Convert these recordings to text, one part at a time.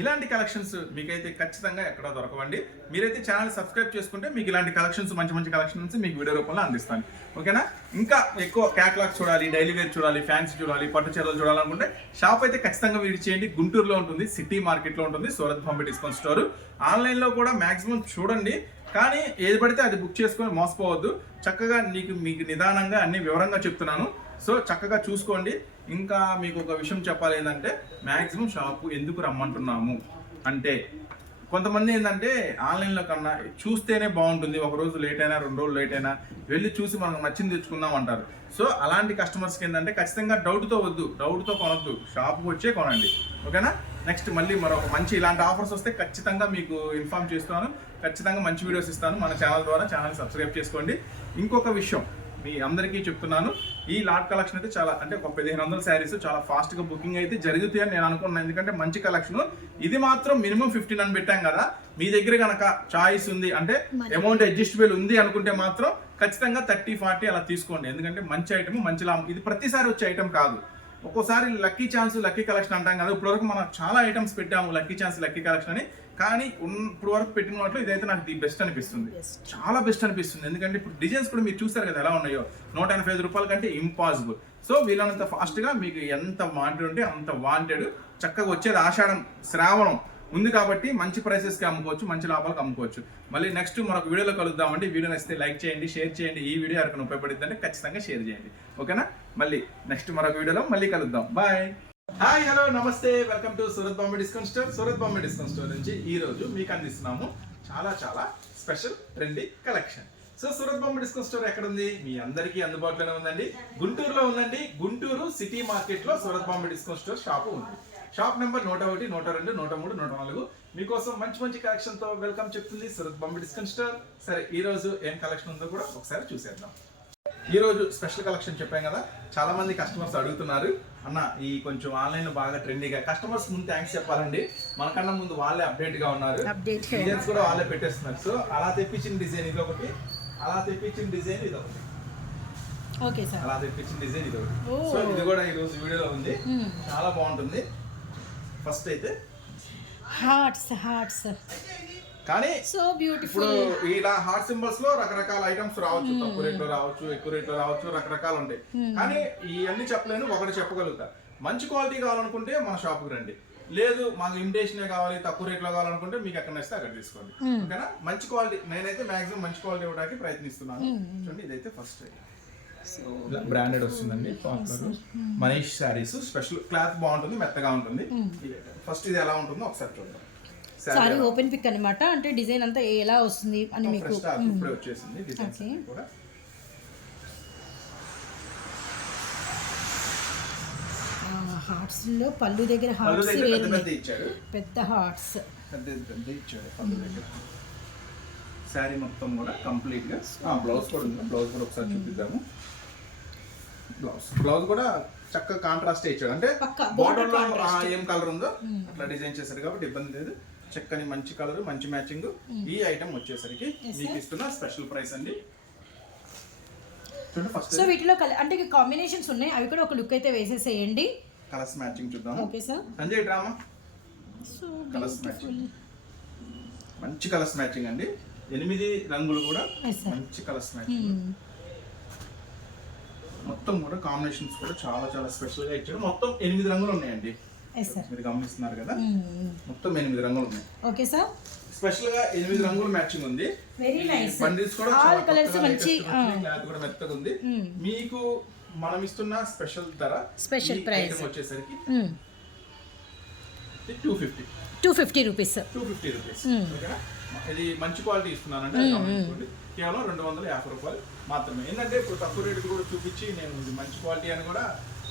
ఇలాంటి కలెక్షన్స్ మీకైతే ఖచ్చితంగా ఎక్కడ దొరకవండి. మీరైతే ఛానల్ సబ్స్క్రైబ్ చేసుకుంటే మీకు ఇలాంటి కలెక్షన్స్ మంచి కలెక్షన్స్ మీకు వీడియో రూపంలో అందిస్తాను. ఓకేనా? ఇంకా ఎక్కువ క్యాటలాగ్ చూడాలి, డైలీ వేర్ చూడాలి, ఫ్యాన్సీ చూడాలి, పట్టు చీరలు చూడాలనుకుంటే షాప్ అయితే ఖచ్చితంగా విజిట్ చేయండి. గుంటూరులో ఉంటుంది, సిటీ మార్కెట్లో ఉంటుంది, సూరత్ బాంబే డిస్కౌంట్ స్టోర్. ఆన్లైన్లో కూడా మాక్సిమం చూడండి, కానీ ఏది పడితే అది బుక్ చేసుకొని మోసపోవద్దు. చక్కగా మీకు నిదానంగా అన్ని వివరంగా చెప్తున్నాను. సో చక్కగా చూసుకోండి. ఇంకా మీకు ఒక విషయం చెప్పాలి ఏంటంటే, మ్యాక్సిమం షాపు ఎందుకు రమ్మంటున్నాము అంటే, కొంతమంది ఏంటంటే ఆన్లైన్లో కన్నా చూస్తేనే బాగుంటుంది, ఒక రోజు లేట్ అయినా 2 రోజులు లేట్ అయినా వెళ్ళి చూసి మనకు నచ్చింది తెచ్చుకుందాం అంటారు. సో అలాంటి కస్టమర్స్కి ఏంటంటే ఖచ్చితంగా డౌట్తో కొనొద్దు, షాప్కి వచ్చే కొనండి. ఓకేనా? నెక్స్ట్ మళ్ళీ మరొక మంచి ఇలాంటి ఆఫర్స్ వస్తే ఖచ్చితంగా మీకు ఇన్ఫార్మ్ చేస్తాను, ఖచ్చితంగా మంచి వీడియోస్ ఇస్తాను. మన ఛానల్ ద్వారా ఛానల్ సబ్స్క్రైబ్ చేసుకోండి. ఇంకొక విషయం మీ అందరికీ చెప్తున్నాను, ఈ లాట్ కలెక్షన్ అయితే చాలా అంటే ఒక 1500 శారీస్ చాలా ఫాస్ట్గా బుకింగ్ అయితే జరుగుతాయని నేను అనుకున్నాను. ఎందుకంటే మంచి కలెక్షన్. ఇది మాత్రం మినిమం 1500 పెట్టాం కదా, మీ దగ్గర కనుక చాయిస్ ఉంది అంటే అమౌంట్ అడ్జస్టబుల్ ఉంది అనుకుంటే మాత్రం ఖచ్చితంగా 30-40 అలా తీసుకోండి. ఎందుకంటే మంచి ఐటమ్, మంచి లాభం. ఇది ప్రతిసారి వచ్చే ఐటమ్ కాదు, ఒక్కోసారి లక్కీ ఛాన్స్, లక్కీ కలెక్షన్ అంటాం కదా. ఇప్పటివరకు మనం చాలా ఐటమ్స్ పెట్టాము లక్కీ ఛాన్స్, లక్కీ కలెక్షన్ అని. కానీ ఇప్పుడు వరకు పెట్టిన వాటిలో ఇదైతే నాకు ది బెస్ట్ అనిపిస్తుంది, చాలా బెస్ట్ అనిపిస్తుంది. ఎందుకంటే ఇప్పుడు డిజైన్స్ కూడా మీరు చూస్తారు కదా ఎలా ఉన్నాయో. 185 రూపాయల కంటే ఇంపాసిబుల్. సో వీళ్ళంత ఫాస్ట్గా మీకు ఎంత వాంటెడ్ ఉంటే అంత వాంటెడ్. చక్కగా వచ్చేది ఆషాఢం, శ్రావణం ఉంది కాబట్టి మంచి ప్రైసెస్కి అమ్ముకోవచ్చు, మంచి లాభాలకు అమ్ముకోవచ్చు. మళ్ళీ నెక్స్ట్ మరొక వీడియోలో కలుద్దామండి. వీడియో నచ్చితే లైక్ చేయండి, షేర్ చేయండి. ఈ వీడియో ఎవరికైనా ఉపయోగపడుతుంది అంటే ఖచ్చితంగా షేర్ చేయండి. ఓకేనా? మళ్ళీ నెక్స్ట్ మరొక వీడియోలో మళ్ళీ కలుద్దాం. బాయ్. హాయ్, హలో, నమస్తే, welcome to Surat Bombay discount store. Surat Bombay discount store నుంచి ఈ రోజు మీకు అందిస్తున్నాము చాలా special trendy collection. So Surat Bombay discount store ఎక్కడ ఉంది? మీ అందరికీ అందుబాటులోనే ఉందండి, గుంటూరులో ఉందండి. గుంటూరు సిటీ మార్కెట్ లో Surat Bombay discount store shop ఉంది. Shop number 101, 102, 103, 104. మీకోసం మంచి కలెక్షన్ తో వెల్కమ్ చెప్తుంది సూరత్ బాంబే డిస్కౌంట్ స్టోర్. సరే, ఈ రోజు ఏం కలెక్షన్ ఉందో కూడా ఒకసారి చూసేద్దాం. ఈ రోజు స్పెషల్ కలెక్షన్ చెప్పాం కదా, చాలా మంది కస్టమర్స్ అడుగుతున్నారు, అన్న ఈ కొంచెం ఆన్లైన్ బాగా ట్రెండీగా. కస్టమర్స్ ముందు థ్యాంక్స్ చెప్పాలండి, మనకన్నా ముందు వాళ్ళే అప్డేట్ గా ఉన్నారు, డిజైన్స్ కూడా వాళ్ళే పెట్టేస్తున్నారు. సో అలా తెప్పించిన డిజైన్ ఇది ఒకటి, అలా తెప్పించిన డిజైన్ ఇది ఒకటి, అలా తెప్పించిన డిజైన్ ఇది ఒకటి. సో ఇది కూడా ఈ రోజు వీడియోలో ఉంది, చాలా బాగుంటుంది. ఫస్ట్ అయితే హార్ట్స్ కానీ సో బ్యూటిఫుల్. ఇప్పుడు ఇలా హార్ట్ సింబల్స్ లో రకరకాల ఐటమ్స్ రావచ్చు, తక్కువ రేట్ లో రావచ్చు, ఎక్కువ రేట్ లో రావచ్చు, రకరకాలు ఉంటాయి. కానీ ఇవన్నీ చెప్పలేను, ఒకటి చెప్పగలుగుతా. మంచి క్వాలిటీ కావాలనుకుంటే మన షాప్కి రండి, లేదు మాకు ఇమిటేషన్ కావాలి, తక్కువ రేట్ లో కావాలనుకుంటే మీకు ఎక్కడ నచ్చితే అక్కడ తీసుకోండి. ఓకేనా? మంచి క్వాలిటీ, నేనైతే మాక్సిమం మంచి క్వాలిటీ ఇవ్వడానికి ప్రయత్నిస్తున్నాను. చూడండి, ఇదైతే ఫస్ట్ బ్రాండెడ్ వస్తుందండి. మనీష్ శారీస్ స్పెషల్, క్లాత్ బాగుంటుంది, మెత్తగా ఉంటుంది. ఫస్ట్ ఇది ఎలా ఉంటుందో ఒకసారి చూద్దాం. సారీ ఓపెన్ పిక్ అన్నమాట, అంటే డిజైన్ అంతా ఎలా వస్తుంది అని మీకు ఇప్పుడే వచ్చేసింది. హార్ట్స్ లో పళ్ళు దగ్గర హార్ట్స్ పెద్ద హార్ట్స్ ఇచ్చాడు పళ్ళు దగ్గర. శారీ మొత్తం కూడా కంప్లీట్ గా బ్లౌజ్ కూడా ఉంది, బ్లౌజ్ కూడా ఒకసారి చూపిద్దాము. బ్లౌజ్ కూడా చక్కగా కాంట్రాస్ట్ ఇచ్చాడు, అంటే బార్డర్ లో ఏం కలర్ ఉందో అట్లా డిజైన్ చేశారు కాబట్టి ఇబ్బంది లేదు. చక్కని మంచి కలర్, మంచి మ్యాచింగ్. ఈ ఐటమ్ వచ్చేసరికి మీకు ఇస్తున్న స్పెషల్ ప్రైస్ అండి. సో వీటిలో అంటే కాంబినేషన్స్ ఉన్నాయి, అవి కూడా ఒక లుక్ అయితే వేసేసేయండి. కలర్స్ మ్యాచింగ్ చూద్దాం. Okay sir, Sanjay drama. Colours matching, మంచి కలర్స్ మ్యాచింగ్ అండి. 8 రంగులు కూడా మంచి కలర్స్ మ్యాచింగ్. మొత్తం కూడా కాంబినేషన్స్ కూడా చాలా స్పెషల్ గా ఇచ్చారు. మొత్తం 8 రంగులు ఉన్నాయండి, మీరు గమనిస్తున్నారు కదా. మొత్తం 8 రంగులు ఉన్నాయి. ఓకే సార్, స్పెషల్ గా 8 రంగులు మ్యాచింగ్ ఉంది. Very nice. బండిల్స్ కూడా ఆల్ కలర్స్ మంచి, క్లాత్ కూడా మెత్తగా ఉంది. మీకు మనం ఇస్తున్న స్పెషల్ ధర, స్పెషల్ ప్రైస్ వచ్చేసరికి 250 రూపీస్. ఓకేనా? ఇది మంచి క్వాలిటీ ఇస్తున్నానంటే కేవలం 250 రూపాయలు మాత్రమే. ఏంటంటే ఇప్పుడు తక్కువ రేటు కూడా చూపించి నేను ఇది మంచి క్వాలిటీ అని కూడా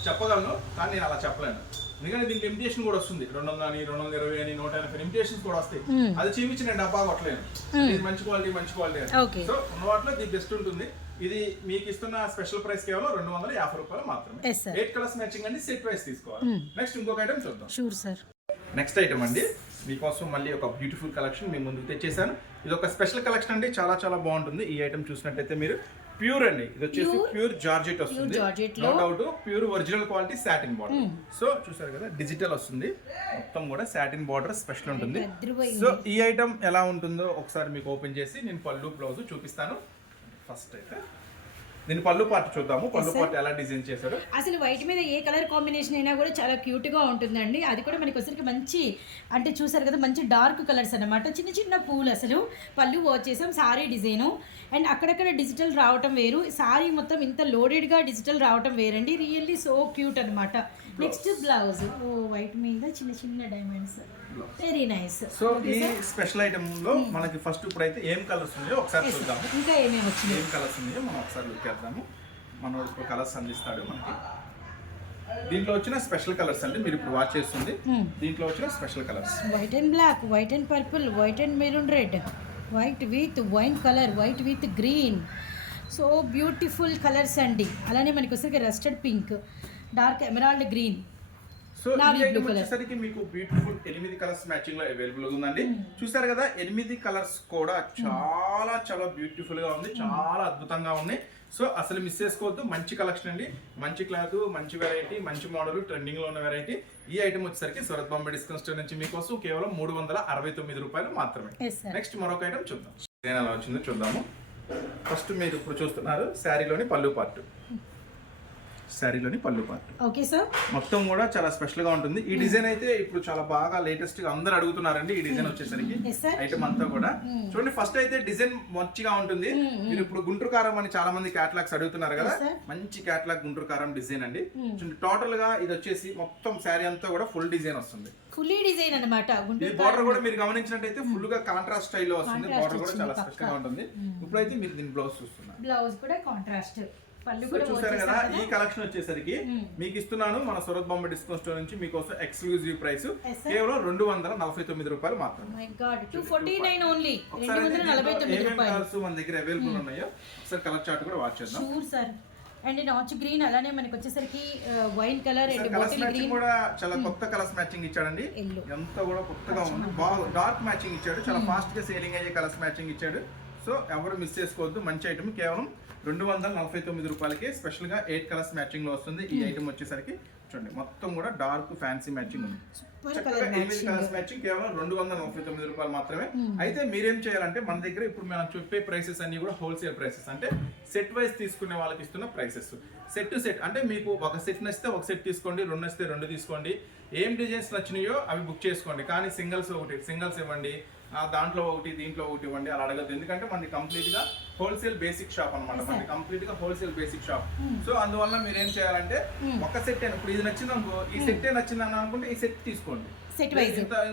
చెప్పగలను, కానీ నేను అలా చెప్పలేను. ఎందుకంటే దీనికి ఇమిటేషన్ కూడా వస్తుంది, 200 అని, 220 అని, 180 ఇమిటేషన్స్ కూడా వస్తాయి. అది చూపించి నేను డబ్బా కొట్టలేను, ఇది మంచి క్వాలిటీ అని. సో ఉన్న వాటిలో ది బెస్ట్ ఉంటుంది. ఇది మీకు ఇస్తున్న స్పెషల్ ప్రైస్ కేవలం 250 రూపాయలు మాత్రమే. 8 కలర్స్ మ్యాచింగ్ అండి, సెట్ వైస్ తీసుకోవాలి. నెక్స్ట్ ఇంకొక ఐటమ్ చూద్దాం. Sure sir. నెక్స్ట్ ఐటమ్ అండి, మీకోసం మళ్ళీ ఒక బ్యూటిఫుల్ కలెక్షన్ మీ ముందుకు తెచ్చేసాను. ఇది ఒక స్పెషల్ కలెక్షన్ అండి, చాలా బాగుంటుంది. ఈ ఐటమ్ చూసినట్టయితే మీరు ప్యూర్ అండి, ఇది వచ్చేసి ప్యూర్ జార్జెట్ వస్తుంది, georgette no doubt pure original quality satin border. So చూసారు కదా డిజిటల్ వస్తుంది, మొత్తం కూడా సాటిన్ బార్డర్ స్పెషల్ ఉంటుంది. సో ఈ ఐటమ్ ఎలా ఉంటుందో ఒకసారి మీకు ఓపెన్ చేసి నేను పళ్ళు బ్లౌజ్ చూపిస్తాను. ఫస్ట్ అయితే దీని పళ్ళు పార్ట్ చూద్దాము, పళ్ళు పార్ట్ ఎలా డిజైన్ చేశారు. అసలు వైట్ మీద ఏ కలర్ కాంబినేషన్ అయినా కూడా చాలా క్యూట్గా ఉంటుందండి. అది కూడా మనకి వచ్చరికి మంచి అంటే చూసారు కదా మంచి డార్క్ కలర్స్ అనమాట, చిన్న చిన్న పూలు. అసలు పళ్ళు వచ్చేసాం, సారీ డిజైను అండ్ అక్కడక్కడ డిజిటల్ రావటం వేరు, సారీ మొత్తం ఇంత లోడెడ్గా డిజిటల్ రావటం వేరండి. రియల్లీ సో క్యూట్ అనమాట. నెక్స్ట్ బ్లౌజ్ వైట్ మీద చిన్న చిన్న డైమండ్స్, వెరీ నైస్. సో ఈ స్పెషల్ ఐటమ్ లో మనకి ఫస్ట్ ఇప్పుడైతే ఏం కలర్స్ ఉన్నాయో ఒకసారి చూద్దాము. ఇంకా ఏమేమి వచ్చింది, ఏం కలర్స్ ఉన్నాయో మనం ఒకసారి లుక్ చేద్దాము. మనోడు ఇప్పుడు కలర్స్ అందిస్తాడు మనకి. దీంట్లో వచ్చిన స్పెషల్ కలర్స్ అండి, మీరు ఇప్పుడు వాచ్ చేస్తుంది దీంట్లో వచ్చిన special colours. White and black, white and purple, white and maroon red, white with wine colour, white with green. So beautiful colours అండి. అలానే మనకి వచ్చేసరికి rusted pink, dark emerald green. So ఈ ఐటమ్ వచ్చేసరికి మీకు బ్యూటిఫుల్ 8 కలర్స్ మ్యాచింగ్ లో available ఉందండి. చూసారు కదా 8 కలర్స్ కూడా చాలా చాలా బ్యూటిఫుల్ గా ఉంది, చాలా అద్భుతంగా ఉన్నాయి. సో అసలు మిస్ చేసుకోవద్దు, మంచి కలెక్షన్ అండి, మంచి క్లాత్, మంచి వెరైటీ, మంచి మోడల్, ట్రెండింగ్ లో ఉన్న వెరైటీ. ఈ ఐటమ్ వచ్చేసరికి సూరత్ బాంబే డిస్కౌంట్ స్టోర్ నుంచి మీకోసం కేవలం 369 రూపాయలు మాత్రమే. నెక్స్ట్ మరొక ఐటమ్ చూద్దాం, డిజైన్ ఎలా వచ్చిందో చూద్దాము. ఫస్ట్ మీరు ఇప్పుడు చూస్తున్నారు శారీలోని పళ్ళు పార్ట్, శారీలోని పళ్ళు పార్ట్. ఓకే సార్, మొత్తం కూడా చాలా స్పెషల్ గా ఉంటుంది. ఈ డిజైన్ అయితే ఇప్పుడు చాలా బాగా లేటెస్ట్ గా అందరూ అడుగుతున్నారండి. ఈ డిజైన్ వచ్చేసరికి ఐటమ్ అంతా కూడా చూడండి. ఫస్ట్ అయితే డిజైన్ మంచిగా ఉంటుంది. మీరు ఇప్పుడు గుంటూరు కారం అని చాలా మంది క్యాటలాగ్స్ అడుగుతున్నారు కదా, మంచి క్యాటలాగ్ గుంటూరు కారం డిజైన్ అండి. టోటల్ గా ఇది వచ్చేసి మొత్తం శారీ అంతా కూడా ఫుల్ డిజైన్ వస్తుంది, ఫుల్లీ డిజైన్ అన్నమాట. ఈ బార్డర్ కూడా మీరు గమనించినట్టయితే ఫుల్ గా కాంట్రాస్ట్ స్టైల్లో వస్తుంది. బార్డర్ కూడా చాలా స్పెషల్ గా ఉంటుంది. ఇప్పుడైతే మీరు దీని బ్లౌజ్ చూస్తున్నారు, బ్లౌజ్ కూడా కాంట్రాస్ట్. చూసారు కదా ఈ కలెక్షన్ వచ్చేసరికి మీకు ఇస్తున్నాను మన సూరత్ బాంబే డిస్కౌంట్ స్టోర్ నుంచి మీకోసం ఎక్స్క్లూజివ్ ప్రైస్ కేవలం 249 రూపాయలు మాత్రమే. మన దగ్గర అవైలబుల్ ఉన్నాయో ఒకసారి కలర్ చార్ట్ కూడా వాచ్ చేద్దాం. అండ్ నాచ్ గ్రీన్, అలానే మనకి వచ్చేసరికి wine colour and colours matching కూడా చాలా కొత్త కలర్స్ మ్యాచింగ్ ఇచ్చాడండి. ఎంత కూడా కొత్తగా ఉంది, బాగా డార్క్ మ్యాచింగ్ ఇచ్చాడు, చాలా ఫాస్ట్ గా సేలింగ్ అయ్యే కలర్స్ మ్యాచింగ్ ఇచ్చాడు. సో ఎవరు మిస్ చేసుకోవద్దు, మంచి ఐటమ్ కేవలం 249 రూపాయలకి స్పెషల్ గా 8 కలర్స్ మ్యాచింగ్ లో వస్తుంది. ఈ ఐటమ్ వచ్చేసరికి చూడండి మొత్తం కూడా డార్క్ ఫ్యాన్సీ మ్యాచింగ్ ఉంది. 8 కలర్స్ మ్యాచింగ్ కేవలం 249 రూపాయలు మాత్రమే. అయితే మీరేం చేయాలంటే మన దగ్గర ఇప్పుడు మనం చెప్పే ప్రైసెస్ అన్ని కూడా హోల్సేల్ ప్రైసెస్, అంటే సెట్ వైజ్ తీసుకునే వాళ్ళకి ఇస్తున్న ప్రైసెస్. సెట్ టు సెట్ అంటే మీకు ఒక సెట్ నచ్చితే ఒక సెట్ తీసుకోండి, 2 నచ్చితే 2 తీసుకోండి. ఏం డిజైన్స్ నచ్చినాయో అవి బుక్ చేసుకోండి. కానీ సింగిల్స్ ఇవ్వండి, దాంట్లో ఒకటి దీంట్లో ఒకటి ఇవ్వండి అలా అడగద్దు. ఎందుకంటే మనది కంప్లీట్ గా హోల్సేల్ బేసిక్ షాప్ అనమాట, మనది కంప్లీట్ గా హోల్సేల్ బేసిక్ షాప్. సో అందువల్ల మీరు ఏం చేయాలంటే ఒక సెట్ ఇప్పుడు ఇది నచ్చింది అనుకో, ఈ సెట్ నచ్చింది అని అనుకుంటే ఈ సెట్ తీసుకోండి.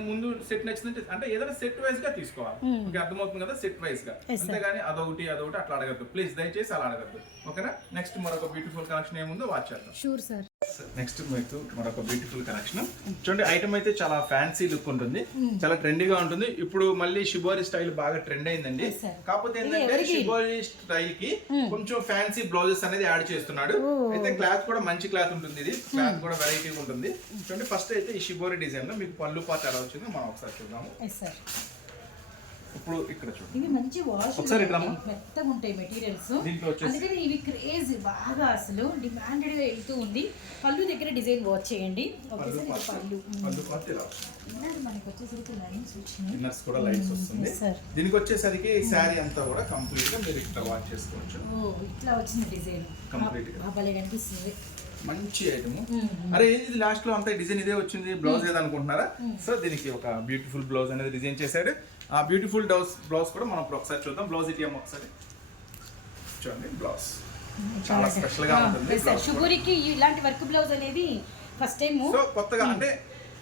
ముందు సెట్ నచ్చిందంటే అంటే ఏదైనా సెట్ వైజ్ గా తీసుకోవాలి. మీకు అర్థమవుతుంది కదా, సెట్ వైజ్ గా, అంతేగాని అదొకటి అట్లా అడగద్దు ప్లీజ్, దయచేసి అలా అడగద్దు. ఓకేనా? నెక్స్ట్ మరొక బ్యూటిఫుల్ కలెక్షన్ ఏముందో వాచ్ చేద్దాం. Sure sir. నెక్స్ట్ మీకు మరొక బ్యూటిఫుల్ కలెక్షన్ చూడండి. ఐటమ్ అయితే చాలా ఫ్యాన్సీ లుక్ ఉంటుంది, చాలా ట్రెండీగా ఉంటుంది. ఇప్పుడు మళ్ళీ షిబోరి స్టైల్ బాగా ట్రెండ్ అయిందండి. కాకపోతే ఏంటంటే షిబోరి స్టైల్ కి కొంచెం ఫ్యాన్సీ బ్లౌజెస్ అనేది యాడ్ చేస్తున్నాడు. అయితే క్లాత్ కూడా మంచి క్లాత్ ఉంటుంది, ఇది క్లాత్ కూడా వెరైటీ ఉంటుంది. చూడండి ఫస్ట్ అయితే ఈ షిబోరి డిజైన్ లో మీకు పళ్ళు పార్ట్ ఎలా వచ్చిందో మనం ఒకసారి చూద్దాము. ఇప్పుడు ఇక్కడ చూడండి, ఇవి మంచి వాష్ మెత్తగా ఉంటాయి మెటీరియల్స్, అందుకని ఇవి క్రేజ్ బాగా అసలు డిమాండెడ్ గా వెళ్తూ ఉంది. పళ్ళు దగ్గర డిజైన్ వాచ్ చేయండి. పళ్ళు పార్ట్ ఇలా మనకి వచ్చేసరికి లైన్స్ వచ్చినాయి, ఇన్నర్స్ కూడా లైన్స్ వస్తుంది. దీనికి వచ్చేసరికి శారీ అంతా కూడా కంప్లీట్ గా మీరు ఇక్కడ వాచ్ చేసుకోవచ్చు. ఇట్లా వచ్చిన డిజైన్ కంప్లీట్ గా భలే కనిపిస్తుంది, మంచి ఐటమ్. అరే ఇది లాస్ట్ లో అంతా డిజైన్ ఇదే వచ్చింది, బ్లౌజ్ ఏదనుకుంటున్నారా? సో దీనికి ఒక బ్యూటిఫుల్ బ్లౌజ్ అనేది డిజైన్ చేశాడు. ఆ బ్యూటిఫుల్ బ్లౌజ్ కూడా మనం ఒకసారి చూద్దాం. బ్లౌజ్ ఇటీ ఒకసారి చూడండి, బ్లౌజ్ చాలా స్పెషల్ గా ఉంటుంది. షుగూరికి ఇలాంటి వర్క్ బ్లౌజ్ అనేది ఫస్ట్ టైం. సో కొత్తగా అంటే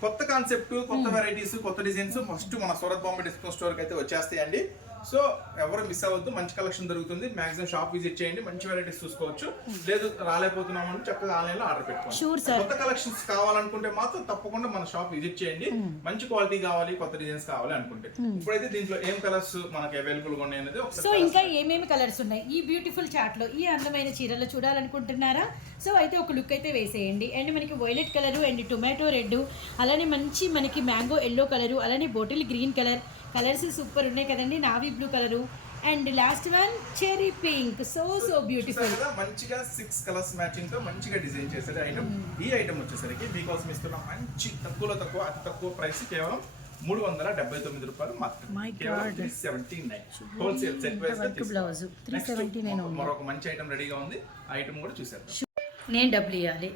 కొత్త కాన్సెప్ట్, కొత్త వెరైటీస్, కొత్త డిజైన్స్ ఫస్ట్ మన సూరత్ బాంబే డిస్కౌంట్ స్టోర్ కి అయితే వచ్చేస్తాయండి. సో ఎవరు మిస్ అవ్వద్దు, మంచి కలెక్షన్ దొరుకుతుంది. మాక్సిమం షాప్ విజిట్ చేయండి, మంచి వెరైటీస్ చూసుకోవచ్చు. లేదు రాలేకపోతున్నామని చక్కగా ఆన్లైన్ లో ఆర్డర్ పెట్టుకోండి. కొత్త కలెక్షన్స్ కావాలనుకుంటే మాత్రం తప్పకుండా మన షాప్ విజిట్ చేయండి. మంచి క్వాలిటీ కావాలి, కొత్త డిజైన్స్ కావాలి అనుకుంటే. ఇప్పుడైతే దీంట్లో ఏం కలర్స్ మనకి అవైలబుల్ గా ఉన్నాయి అనేది సో ఇంకా ఏమేమి కలర్స్ ఉన్నాయి ఈ బ్యూటిఫుల్ చార్ట్ లో, ఈ అందమైన చీరలు చూడాలనుకుంటున్నారా? సో అయితే ఒక లుక్ అయితే వేసేయండి. అండ్ మనకి violet colour and tomato red, అలానే మంచి మనకి మ్యాంగో ఎల్లో కలర్, అలానే bottle green colour, colours super ఉన్నాయి కదండి. Navy blue colour, and last one cherry pink so beautiful. చూసారు కదా, మంచిగా 6 కలర్స్ మ్యాచింగ్ తో మంచిగా డిజైన్ చేశారు ఐటమ్. ఈ ఐటమ్ వచ్చేసరికి మీకోసం ఇస్తున్న మంచి తక్కువలో తక్కువ అతి తక్కువ ప్రైస్ కేవలం 379 రూపాయలు మాత్రమే. My కేవలం God. 379 wholesale set wise work blouse 379 ఉంది. మరొక మంచి ఐటమ్ రెడీగా ఉంది. ఆ ఐటమ్ కూడా చూసేద్దాం. నేను డబ్బులు ఇవ్వాలి.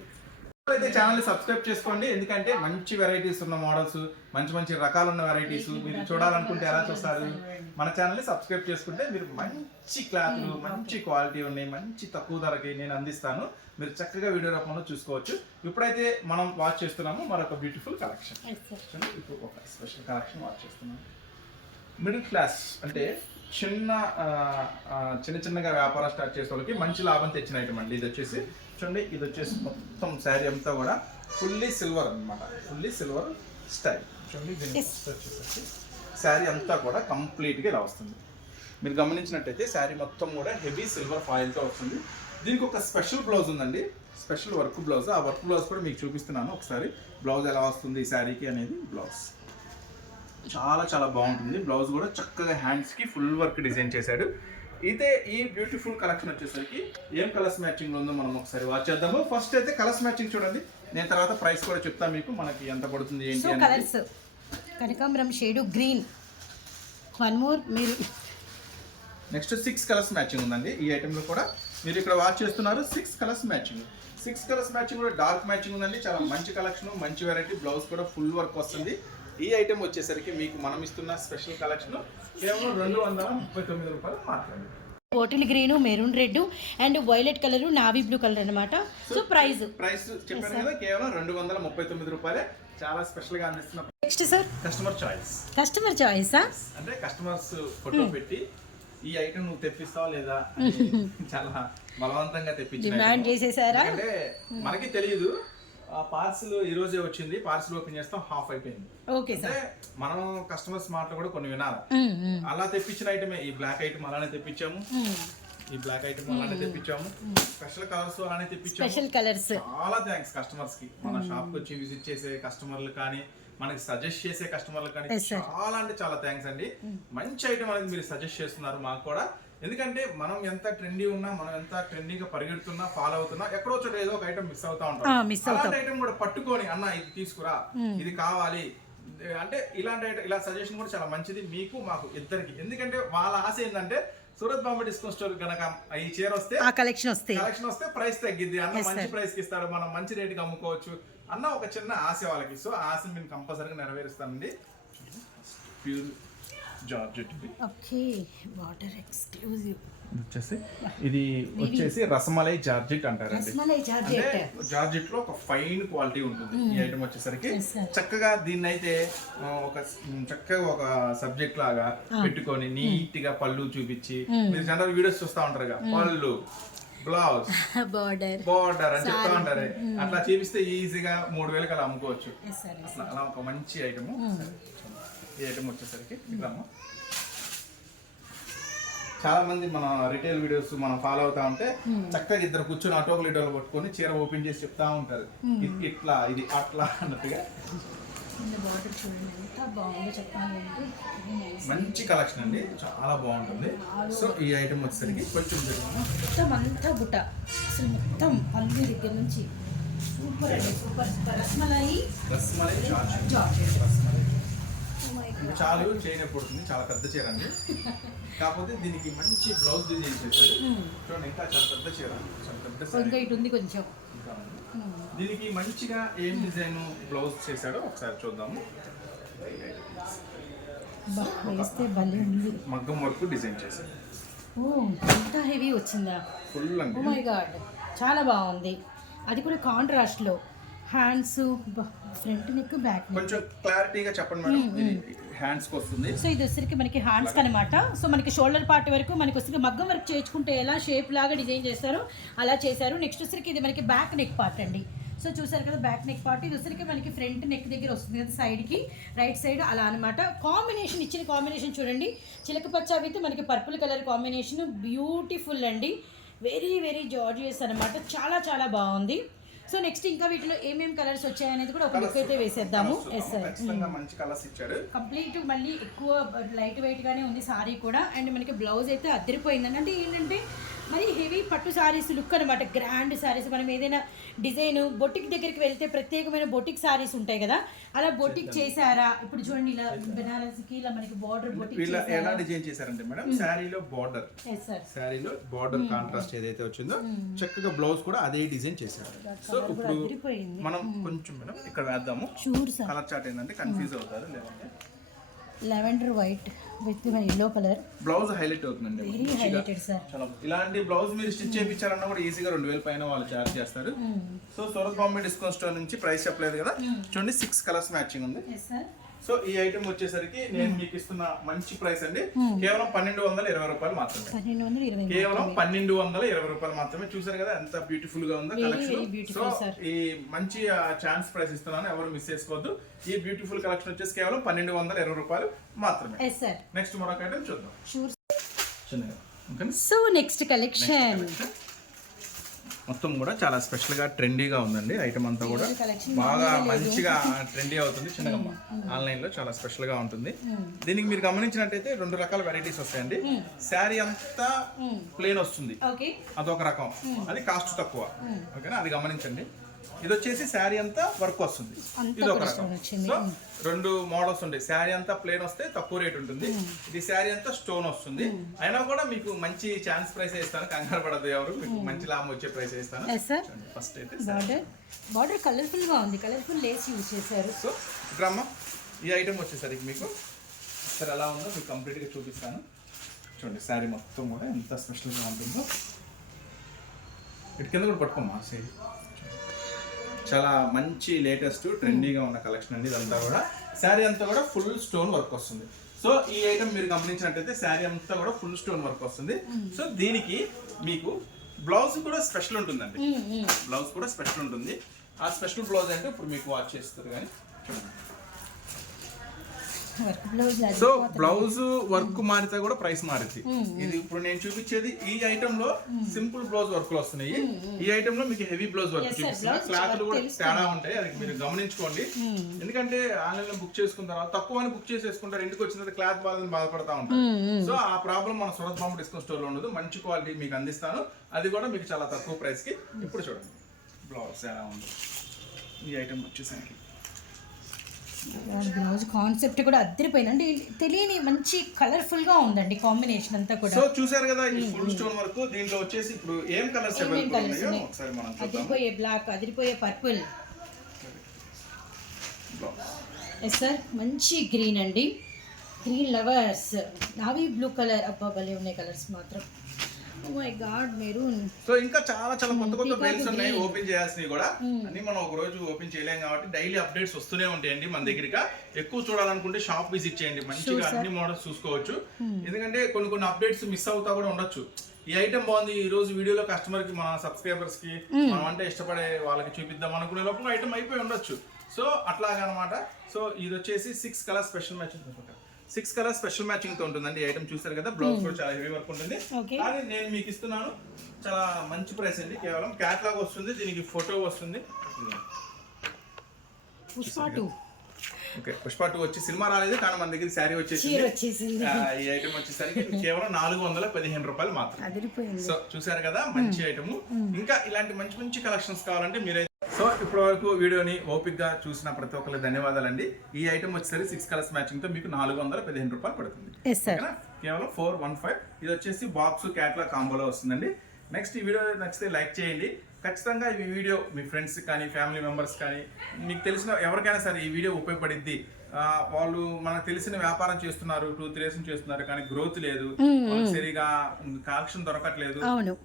అయితే ఛానల్ సబ్స్క్రైబ్ చేసుకోండి, ఎందుకంటే మంచి వెరైటీస్ ఉన్న మోడల్స్, మంచి మంచి రకాలు ఉన్న వెరైటీస్ మీరు చూడాలనుకుంటే ఎలా చూస్తారు? మన ఛానల్ని సబ్స్క్రైబ్ చేసుకుంటే మీరు మంచి క్లాత్లు, మంచి క్వాలిటీ ఉన్నాయి, మంచి తక్కువ ధరకి నేను అందిస్తాను. మీరు చక్కగా వీడియో రూపంలో చూసుకోవచ్చు. ఇప్పుడైతే మనం వాచ్ చేస్తున్నాము మరొక బ్యూటిఫుల్ కలెక్షన్. ఇప్పుడు ఒక స్పెషల్ కలెక్షన్ వాచ్ చేస్తున్నాము. మిడిల్ క్లాస్ అంటే చిన్నగా వ్యాపారం స్టార్ట్ చేసే వాళ్ళకి మంచి లాభం తెచ్చిన ఐటమ్ అండి. ఇది వచ్చేసి చూడండి, ఇది వచ్చేసి మొత్తం శారీ అంతా కూడా ఫుల్లీ సిల్వర్ అనమాట, ఫుల్లీ సిల్వర్ స్టైల్. చూడండి దీని వచ్చేసరికి శారీ అంతా కూడా కంప్లీట్గా ఇలా వస్తుంది. మీరు గమనించినట్టయితే శారీ మొత్తం కూడా హెవీ సిల్వర్ ఫాయిల్తో వస్తుంది. దీనికి ఒక స్పెషల్ బ్లౌజ్ ఉందండి, స్పెషల్ వర్క్ బ్లౌజ్. ఆ వర్క్ బ్లౌజ్ కూడా మీకు చూపిస్తున్నాను ఒకసారి. బ్లౌజ్ ఎలా వస్తుంది ఈ శారీకి అనేది బ్లౌజ్ చాలా బాగుంటుంది. బ్లౌజ్ కూడా చక్కగా హ్యాండ్స్కి ఫుల్ వర్క్ డిజైన్ చేశాడు. అయితే ఈ బ్యూటిఫుల్ కలెక్షన్ వచ్చేసరికి ఏం కలర్స్ మ్యాచింగ్ ఉందో మనం ఒకసారి వాచ్ చేద్దాము. ఫస్ట్ అయితే కలర్స్ మ్యాచింగ్ చూడండి, నేను తర్వాత ప్రైస్ కూడా చెప్తాను మీకు మనకి ఎంత పడుతుంది ఏంటి అని. కలర్స్ కనకాంబరం షేడ్ గ్రీన్, వన్ మోర్ మీరు. నెక్స్ట్ 6 కలర్స్ మ్యాచింగ్ ఉందండి ఈ ఐటెంలో కూడా. మీరు ఇక్కడ వాచ్ చేస్తున్నారు 6 కలర్స్ మ్యాచింగ్. 6 కలర్స్ మ్యాచింగ్ కూడా డార్క్ మ్యాచింగ్ ఉందండి. చాలా మంచి కలెక్షన్, మంచి వెరైటీ. బ్లౌజ్ కూడా ఫుల్ వర్క్ వస్తుంది. ఈ ఐటెం వచ్చేసరికి మీకు మనం ఇస్తున్న స్పెషల్ కలెక్షన్ కేవలం 239 రూపాయలు మాత్రమే. Bottle green, maroon red and violet colour, navy blue colour అన్నమాట. సో ప్రైస్ చెప్పాను కదా, కేవలం 239 రూపాయలే. చాలా స్పెషల్ గా అందిస్తున్న. Next sir customer choice. Customer choice అంటే కస్టమర్స్ ఫోటో పెట్టి ఈ ఐటమ్ నువ్వు తెప్పిస్తావా లేదా అని చాలా బలవంతంగా డిమాండ్ చేసేసారా? అంటే మనకి తెలియదు. ఆ పార్సిల్ ఈ రోజే వచ్చింది, పార్సిల్ ఓపెన్ చేస్తాం హాఫ్ అయిపోయింది. Okay sir. మనం కస్టమర్స్ మాటలు కూడా కొన్ని వినాలి. అలా తెప్పించిన ఐటమే ఈ బ్లాక్ ఐటమ్ అలానే తెప్పించాము, ఈ బ్లాక్ ఐటమ్ అలానే తెప్పించాము, స్పెషల్ కలర్స్ అలానే తెప్పించాము. Special colours. చాలా థ్యాంక్స్ కస్టమర్స్ కి, మన షాప్ కి వచ్చి విజిట్ చేసే కస్టమర్లు కానీ, మనకి సజెస్ట్ చేసే కస్టమర్లు కానీ చాలా అంటే చాలా థ్యాంక్స్ అండి. మంచి ఐటమ్ అనేది మీరు సజెస్ట్ చేస్తున్నారు మాకు కూడా. ఎందుకంటే మనం ఎంత ట్రెండీ ఉన్నా, మనం ఎంత ట్రెండీగా పరిగెడుతున్నా, ఫాలో అవుతున్నా, ఎక్కడో చోట ఏదో ఒక ఐటమ్ మిస్ అవుతా ఉంటాం. అలాంటి ఐటమ్ కూడా పట్టుకొని అన్న ఇది తీసుకురా, ఇది కావాలి అంటే ఇలాంటి ఇలా సజెషన్ కూడా చాలా మంచిది మీకు మాకు ఇద్దరికి. ఎందుకంటే వాళ్ళ ఆశ ఏంటంటే సూరత్ బాంబే డిస్కౌంట్ స్టోర్ కనుక ఈ చీర వస్తే, కలెక్షన్ వస్తే ప్రైస్ తగ్గిద్ది అన్న, మంచి ప్రైస్ కి ఇస్తాడు, మనం మంచి రేటుకి అమ్ముకోవచ్చు అన్న ఒక చిన్న ఆశ వాళ్ళకి. సో ఆ ఆశ మేము కంపల్సరీగా నెరవేరుస్తానండి. Pure georgette. Okay, water exclusive వచ్చేసి ఇది వచ్చేసి రసమలై జార్జెట్ అంటారండి. అంటే జార్జెట్ లో ఒక ఫైన్ క్వాలిటీ ఉంటుంది ఈ ఐటమ్ వచ్చేసరికి. చక్కగా దీన్ని అయితే ఒక సబ్జెక్ట్ లాగా పెట్టుకొని నీట్ గా పళ్ళు చూపించి, మీరు జనరల్ వీడియోస్ చూస్తా ఉంటారు కదా, పళ్ళు బ్లౌజ్ బార్డర్ అని చెప్తా ఉంటారు. అట్లా చూపిస్తే ఈజీగా 3000 అలా అమ్ముకోవచ్చు. అలా ఒక మంచి ఐటమ్. ఈ ఐటమ్ వచ్చేసరికి ఇట్లా చాలా మంది మన రిటైల్ వీడియోస్ మనం ఫాలో అవుతా ఉంటే చక్కగా ఇద్దరు కూర్చొని ఆటోలు ఇటోలు పట్టుకొని చీర ఓపెన్ చేసి చెప్తా ఉంటారు, ఇట్లా ఇది అట్లా అన్నట్టుగా. మంచి కలెక్షన్ అండి, చాలా బాగుంటుంది. సో ఈ ఐటమ్ వచ్చేసరికి కొంచెం మొత్తం అంతా బుట్ట, అసలు మొత్తం పళ్ళు దగ్గర నుంచి సూపర్ అండి, సూపర్. రస్మలై జార్జెట్. చాలు చైన్ పడుతుంది, చాలా పెద్ద చీర అండి. కాకపోతే దీనికి మంచి బ్లౌజ్ డిజైన్ చేశాడు చూడండి, ఇంకా చాలా పెద్ద చీర, చాలా పెద్ద ఉంది కొంచెం. దీనికి మంచిగా ఏం డిజైన్ బ్లౌజ్ చేశాడో ఒకసారి చూద్దాము. మగ్గం వర్క్ డిజైన్ చేశాడు. ఎంత హెవీ వచ్చిందా, ఫుల్ అండి. ఓ మై గాడ్, చాలా బాగుంది. అది కూడా కాంట్రాస్ట్ లో. Hands, front neck, back neck. కొంచెం క్లారిటీగా చెప్పండి మేడం. హ్యాండ్స్ కి వస్తుంది. సో ఇది వచ్చరికి మనకి హ్యాండ్స్ అనమాట. సో మనకి షోల్డర్ పార్ట్ వరకు మనకి వచ్చరికి మగ్గం వర్క్ చేయించుకుంటే ఎలా షేప్ లాగా డిజైన్ చేస్తారో అలా చేశారు. నెక్స్ట్ వచ్చరికి ఇది మనకి బ్యాక్ నెక్ పార్ట్ అండి. సో చూసారు కదా బ్యాక్ నెక్ పార్ట్. ఇది వచ్చరికి మనకి ఫ్రంట్ నెక్ దగ్గర వస్తుంది కదా, సైడ్కి రైట్ సైడ్ అలా అనమాట. కాంబినేషన్ ఇచ్చిన కాంబినేషన్ చూడండి, చిలక పచ్చ విత్ మనకి పర్పుల్ కలర్ కాంబినేషన్, బ్యూటిఫుల్ అండి. వెరీ వెరీ జార్జియస్ అనమాట, చాలా బాగుంది. సో నెక్స్ట్ ఇంకా వీటిలో ఏమేమి కలర్స్ వచ్చాయనేది కూడా ఒక లుక్ అయితే వేసేద్దాము. ఎస్ సార్, ఖచ్చితంగా మంచి కలర్స్ ఇచ్చాడు. కంప్లీట్ మళ్ళీ ఎక్కువ లైట్ వెయిట్ గానే ఉంది సారీ కూడా. అండ్ మనకి బ్లౌజ్ అయితే అద్దరిపోయిందండి. అంటే ఏంటంటే మరి హెవీ పట్టు సారీస్ లుక్ అనమాట, గ్రాండ్ సారీస్. మనం ఏదైనా డిజైన్ బొటిక్ దగ్గరికి వెళ్తే ప్రత్యేకమైన బొటిక్ సారీస్ ఉంటాయి కదా, అలా బొటిక్ చేశారా? ఇప్పుడు చూడండి ఇలా బెనారస్కి ఇలా మనకి బార్డర్ బొటిక్ ఎలా డిజైన్ చేశారంటే మేడం, శారీలో బార్డర్, శారీలో బార్డర్ కాంట్రాస్ట్ ఏదైతే వచ్చిందో చక్కగా బ్లౌజ్ కూడా అదే డిజైన్ చేశారు. సో ఇప్పుడు మనం కొంచెం మేడం ఇక్కడ వేద్దాము. కలర్ చార్ట్ ఏంటంటే కన్ఫ్యూజ్ అవుతారు, లేదంటే lavender white with yellow colour blouse highlight అవుతుందండి. Very highlighted sir. ఇలాంటి బ్లౌజ్ మీరు స్టిచ్ చేయించారన్నా కూడా ఈజీగా 2000 పైన వాళ్ళు చార్జ్ చేస్తారు. So Surat Bombay discount store నుంచి ప్రైస్ చెప్పలేదు కదా, చూడండి 6 కలర్స్ మ్యాచింగ్ ఉంది. సో ఈ ఐటమ్ వచ్చేసరికి నేను మీకు ఇస్తున్న మంచి ప్రైస్ అండి, కేవలం 1220 రూపాయలు మాత్రమే. కేవలం 1220 రూపాయలు మాత్రమే. చూసారు కదా ఎంత బ్యూటిఫుల్ గా ఉందో కలెక్షన్. సో ఈ మంచి ఛాన్స్ ప్రైస్ ఇస్తున్నాను, ఎవరు మిస్ చేసుకోవద్దు. ఈ బ్యూటిఫుల్ కలెక్షన్ వచ్చేసి కేవలం 1220 రూపాయలు మాత్రమే. నెక్స్ట్ మరొక ఐటమ్ చూద్దాం. సో నెక్స్ట్ కలెక్షన్ మొత్తం కూడా చాలా స్పెషల్ గా ట్రెండీగా ఉందండి. ఐటమ్ అంతా కూడా బాగా మంచిగా ట్రెండీ అవుతుంది. చిన్నగా ఆన్లైన్ లో చాలా స్పెషల్ గా ఉంటుంది. దీనికి మీరు గమనించినట్టయితే 2 రకాల వెరైటీస్ వస్తాయండి. శారీ అంతా ప్లేన్ వస్తుంది, అదొక రకం, అది కాస్ట్ తక్కువ. ఓకేనా, అది గమనించండి. ఇది వచ్చేసి శారీ అంతా వర్క్ వస్తుంది, ఇది ఒక రకం. సో 2 మోడల్స్ ఉంటాయి. శారీ అంతా ప్లేన్ వస్తే తక్కువ రేట్ ఉంటుంది, ఇది శారీ అంతా స్టోన్ వస్తుంది. అయినా కూడా మీకు మంచి ఛాన్స్ ప్రైస్ ఇస్తాను, కంగారు పడదు ఎవరు, మీకు మంచి లాభం వచ్చే ప్రైస్ ఇస్తాను. ఫస్ట్ అయితే బార్డర్ కలర్ఫుల్ గా ఉంది, కలర్ఫుల్ లేస్ యూజ్ చేశారు. సో డ్రామా ఈ ఐటమ్ వచ్చేసరికి మీకు సరే ఎలా ఉందో మీకు కంప్లీట్ గా చూపిస్తాను. చూడండి శారీ మొత్తం కూడా ఎంత స్పెషల్ గా ఉంటుందో. ఇటు కింద కూడా పట్టుకోమా, శారీ చాలా మంచి లేటెస్ట్ ట్రెండీగా ఉన్న కలెక్షన్ అండి. ఇదంతా కూడా శారీ అంతా కూడా ఫుల్ స్టోన్ వర్క్ వస్తుంది. సో ఈ ఐటమ్ మీరు గమనించినట్టయితే శారీ అంతా కూడా ఫుల్ స్టోన్ వర్క్ వస్తుంది. సో దీనికి మీకు బ్లౌజ్ కూడా స్పెషల్ ఉంటుందండి, బ్లౌజ్ కూడా స్పెషల్ ఉంటుంది. ఆ స్పెషల్ బ్లౌజ్ అంటే ఇప్పుడు మీకు వాచ్ చేస్తారు కానీ చూడండి. సో బ్లౌజ్ వర్క్ మారితే కూడా ప్రైస్ మారుతుంది. ఇది ఇప్పుడు నేను చూపించేది ఈ ఐటమ్ లో సింపుల్ బ్లౌజ్ వర్క్ లో వస్తున్నాయి. ఈ ఐటమ్ లో మీకు హెవీ బ్లౌజ్ వర్క్ చూపిస్తున్నా. క్లాత్ కూడా తేడా ఉంటాయి, అది మీరు గమనించుకోండి. ఎందుకంటే ఆన్లైన్ లో బుక్ చేసుకున్న తర్వాత తక్కువ అని బుక్ చేసేసుకుంటారు, ఇంటికి వచ్చిన తర్వాత క్లాత్ బాగా బాధపడతా ఉంటారు. సో ఆ ప్రాబ్లం మన సూరత్ బాంబే డిస్కౌంట్ స్టోర్ లో ఉండదు, మంచి క్వాలిటీ మీకు అందిస్తాను, అది కూడా మీకు చాలా తక్కువ ప్రైస్ కి. ఇప్పుడు చూడండి బ్లౌజ్ ఎలా ఉంది. ఈ ఐటమ్ వచ్చేసరికి బ్లౌజ్ కాన్సెప్ట్ కూడా అద్దరిపోయింది, అంటే తెలియని మంచి కలర్ఫుల్ గా ఉందండి కాంబినేషన్ అంతా కూడా. సో చూసారు కదా ఈ ఫుల్ స్టోన్ వర్క్. దీంట్లో వచ్చేసి ఇప్పుడు ఏం కలర్స్ అవైలబుల్ ఉన్నాయో ఒకసారి మనం చూద్దాం. అదిరిపోయే బ్లాక్, అదిరిపోయే పర్పుల్, ఎస్ సార్ మంచి గ్రీన్ అండి, green lovers, navy blue colour. అబ్బా భలే ఉన్నాయి కలర్స్ మాత్రం. Oh my God maroon. So ఇంకా చాలా చాలా కొత్త కొత్త బెల్స్ ఉన్నాయి ఓపెన్ చేయాల్సినవి కూడా. అన్ని మనం ఒక రోజు ఓపెన్ చేయలేం కాబట్టి డైలీ అప్డేట్స్ వస్తూనే ఉంటాయండి మన దగ్గరికి. ఎక్కువ చూడాలనుకుంటే షాప్ విజిట్ చేయండి, మంచిగా అన్ని మోడల్స్ చూసుకోవచ్చు. ఎందుకంటే కొన్ని అప్డేట్స్ మిస్ అవుతా కూడా ఉండొచ్చు. ఈ ఐటమ్ బాగుంది, ఈ రోజు వీడియోలో కస్టమర్ కి, మన సబ్స్క్రైబర్స్ కి, మనం అంటే ఇష్టపడే వాళ్ళకి చూపిద్దాం అనుకునే లోపల ఐటమ్ అయిపోయి ఉండొచ్చు. సో అట్లాగనమాట. సో ఇది వచ్చేసి 6 colour special matching, 6 colour special matching తో ఉంటుందండి. ఈ ఐటమ్ చూస్తారు కదా, బ్లౌజ్ కూడా చాలా హెవీ వర్క్ ఉంటుంది. కానీ నేను మీకు ఇస్తున్నాను చాలా మంచి ప్రైస్ అండి. కేవలం క్యాట్లాగ్ వస్తుంది, దీనికి ఫోటో వస్తుంది. ఓకే, పుష్ప 2 వచ్చి సినిమా రాలేదు కానీ మన దగ్గర శారీ వచ్చేసింది. ఈ ఐటమ్ వచ్చేసరికి కేవలం 415 రూపాయలు మాత్రం. సో చూసారు కదా మంచి ఐటమ్. ఇంకా ఇలాంటి మంచి మంచి కలెక్షన్స్ కావాలంటే మీరైతే. సో ఇప్పటి వరకు వీడియోని ఓపిక్ గా చూసిన ప్రతి ఒక్కరికి ధన్యవాదాలండి. ఈ ఐటమ్ వచ్చేసరికి 6 కలర్స్ మ్యాచింగ్ తో మీకు 415 రూపాయలు పడుతుంది, కేవలం 415. ఇది వచ్చేసి బాక్స్ క్యాట్లాగ్ కాంబోలో వస్తుందండి. నెక్స్ట్ ఈ వీడియో నచ్చితే లైక్ చేయండి. ఖచ్చితంగా ఈ వీడియో మీ ఫ్రెండ్స్ కానీ ఫ్యామిలీ మెంబర్స్ కానీ మీకు తెలిసిన ఎవరికైనా సరే ఈ వీడియో ఉపయోగపడిద్ది. వాళ్ళు మనకు తెలిసిన వ్యాపారం చేస్తున్నారు, 2-3 years చేస్తున్నారు, కానీ గ్రోత్ లేదు, సరిగా కలెక్షన్ దొరకట్లేదు,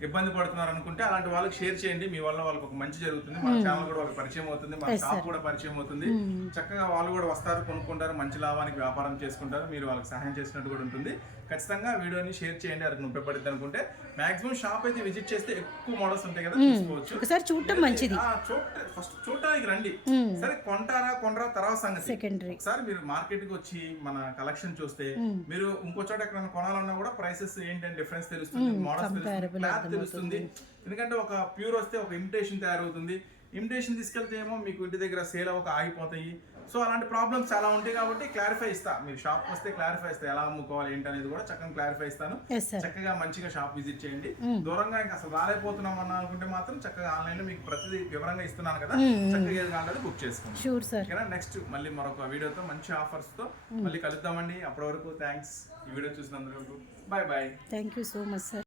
ఇబ్బంది పడుతున్నారు అనుకుంటే అలాంటి వాళ్ళకి షేర్ చేయండి. మీ వల్ల వాళ్ళకి ఒక మంచి జరుగుతుంది, మన ఛానల్ కూడా వాళ్ళకి పరిచయం అవుతుంది, మన షాప్ కూడా పరిచయం అవుతుంది. చక్కగా వాళ్ళు కూడా వస్తారు, కొనుక్కుంటారు, మంచి లాభానికి వ్యాపారం చేసుకుంటారు, మీరు వాళ్ళకి సహాయం చేసినట్టు కూడా ఉంటుంది. ఖచ్చితంగా వీడియోని షేర్ చేయండి, అది ఉపయోగపడుతుంది అనుకుంటే. మాక్సిమం షాప్ అయితే విజిట్ చేస్తే ఎక్కువ మోడల్స్ ఉంటాయి కదా, చూసుకోవచ్చు. ఒకసారి చూడటం మంచిది, ఫస్ట్ చూడటానికి రండి. సరే కొంటారా కొనరా తర్వాత సంగతి సెకండరీ. ఒకసారి మీరు మార్కెట్ కి వచ్చి మన కలెక్షన్ చూస్తే మీరు ఇంకో చోట ఎక్కడైనా కొనాలన్నా కూడా ప్రైసెస్ ఏంటంటే డిఫరెన్స్ తెలుస్తుంది, మోడల్స్ తెలుస్తుంది, క్లాత్ తెలుస్తుంది. ఎందుకంటే ఒక ప్యూర్ వస్తే ఒక ఇమిటేషన్ తయారవుతుంది, ఇమిటేషన్ తీసుకెళ్తే ఏమో మీకు ఇంటి దగ్గర సేల్ అవ్వక ఆగిపోతాయి. సో అలాంటి ప్రాబ్లమ్స్ చాలా ఉంటాయి కాబట్టి క్లారిఫై ఇస్తా. మీరు షాప్ వస్తే క్లారిఫై ఇస్తా, ఎలా అమ్ముకోవాలి ఏంటి అనేది కూడా చక్కగా క్లారిఫై ఇస్తాను. Yes sir. చక్కగా మంచిగా షాప్ విజిట్ చేయండి. దూరంగా ఇంకా అసలు రాలేకపోతున్నాం అన్న అనుకుంటే మాత్రం చక్కగా ఆన్లైన్ లో మీకు ప్రతిదీ వివరంగా ఇస్తున్నాను కదా, చక్కగా ఏది కావాలో బుక్ చేసుకోండి. Sure sir. ఓకేనా? నెక్స్ట్ మళ్ళీ మరొక వీడియోతో మంచి ఆఫర్స్ తో మళ్ళీ కలుద్దామండి. అప్పటి వరకు థ్యాంక్స్ ఈ వీడియో చూసినందుకు. Bye bye. Thank you so much sir.